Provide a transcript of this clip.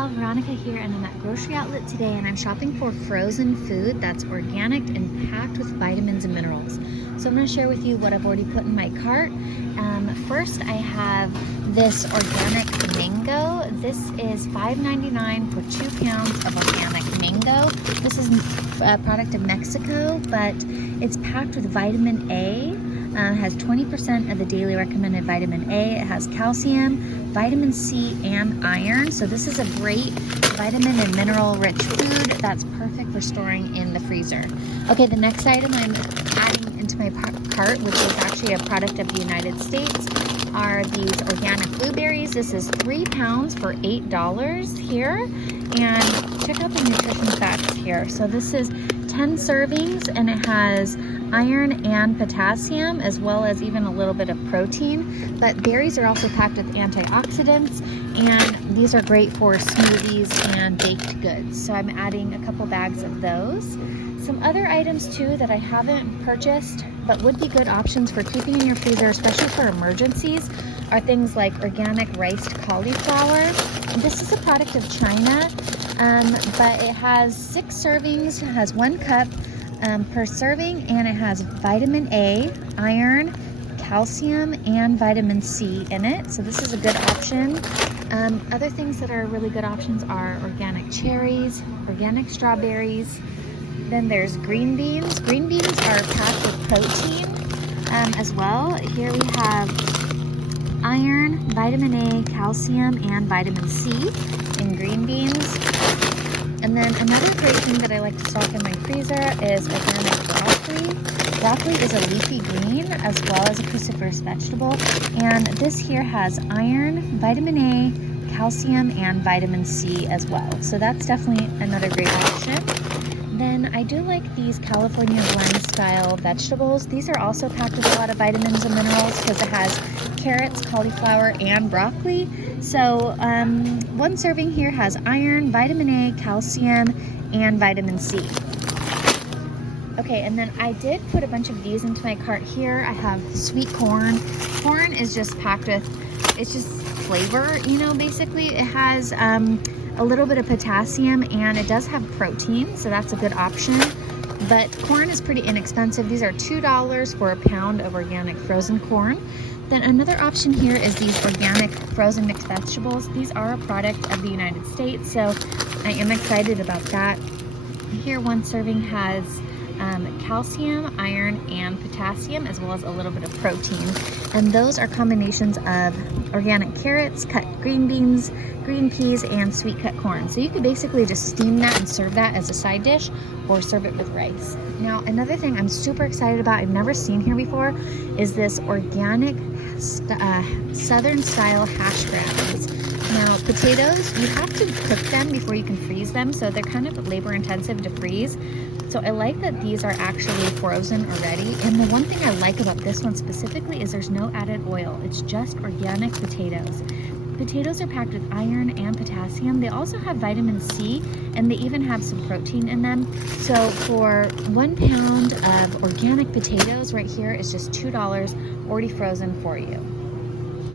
y'all, Veronica here, and I'm at Grocery Outlet today, and I'm shopping for frozen food that's organic and packed with vitamins and minerals. So I'm going to share with you what I've already put in my cart. First, I have this organic mango. This is $5.99 for 2 pounds of organic mango. This is a product of Mexico, but it's packed with vitamin A. It has 20% of the daily recommended vitamin A. It has calcium, vitamin C, and iron. So this is a great vitamin and mineral rich food that's perfect for storing in the freezer. Okay, the next item I'm adding into my cart, which is actually a product of the United States, are these organic blueberries. This is 3 pounds for $8 here. And check out the nutrition facts here. So this is 10 servings, and it has iron and potassium, as well as even a little bit of protein. But berries are also packed with antioxidants, and these are great for smoothies and baked goods. So I'm adding a couple bags of those. Some other items too that I haven't purchased but would be good options for keeping in your freezer, especially for emergencies, are things like organic riced cauliflower. This is a product of China, but it has 6 servings, it has 1 cup per serving, and it has vitamin A, iron, calcium, and vitamin C in it. So this is a good option. Other things that are really good options are organic cherries, organic strawberries. Then there's green beans. Green beans are packed with protein as well. Here we have iron, vitamin A, calcium, and vitamin C in green beans. And then another great thing that I like to stock in my freezer is organic broccoli. Broccoli is a leafy green as well as a cruciferous vegetable. And this here has iron, vitamin A, calcium, and vitamin C as well. So that's definitely another great option. Then I do like these California blend style vegetables. These are also packed with a lot of vitamins and minerals because it has carrots, cauliflower, and broccoli. So 1 serving here has iron, vitamin A, calcium, and vitamin C. Okay, and then I did put a bunch of these into my cart here. I have sweet corn. Corn is just packed with, it's just flavor, you know, basically. It has a little bit of potassium, and it does have protein, so that's a good option. But corn is pretty inexpensive. These are $2 for a pound of organic frozen corn. Then another option here is these organic frozen mixed vegetables. These are a product of the United States, so I am excited about that. Here 1 serving has calcium, iron, and potassium, as well as a little bit of protein. And those are combinations of organic carrots, cut green beans, green peas, and sweet cut corn. So you could basically just steam that and serve that as a side dish, or serve it with rice. Now, another thing I'm super excited about, I've never seen here before, is this organic Southern style hash browns. Now, potatoes, you have to cook them before you can freeze them, so they're kind of labor intensive to freeze. So I like that these are actually frozen already. And the one thing I like about this one specifically is there's no added oil. It's just organic potatoes. Potatoes are packed with iron and potassium. They also have vitamin C, and they even have some protein in them. So for 1 pound of organic potatoes right here is just $2 already frozen for you.